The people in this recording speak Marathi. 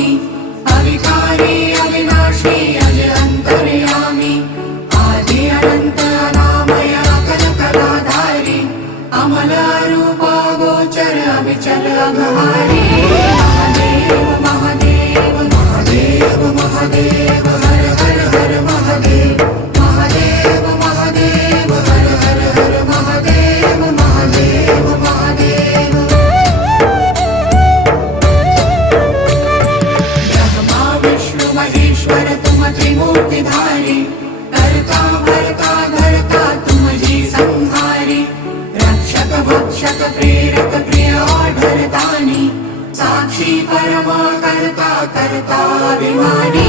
स्वामी अविकारी अविनाशी अज अंतर्यामी आदि अनंत अनामय अकल कलाधारी अमल रूप गोचर अविचल अघहारी महादेव महादेव महादेव महादेव हर हर हर महादेव महादेव महादेव हर हर हर महादेव महादेव महादेव ब्रह्मा विष्णु महेश्वर तुम त्रिमूर्तिधारी कर्ता भर्ता धर्ता तुम जी संहारी रक्षक भक्षक प्रेरक प्रिय आढरतानी साक्षी परमा कर्ता कर्ता अभिमानी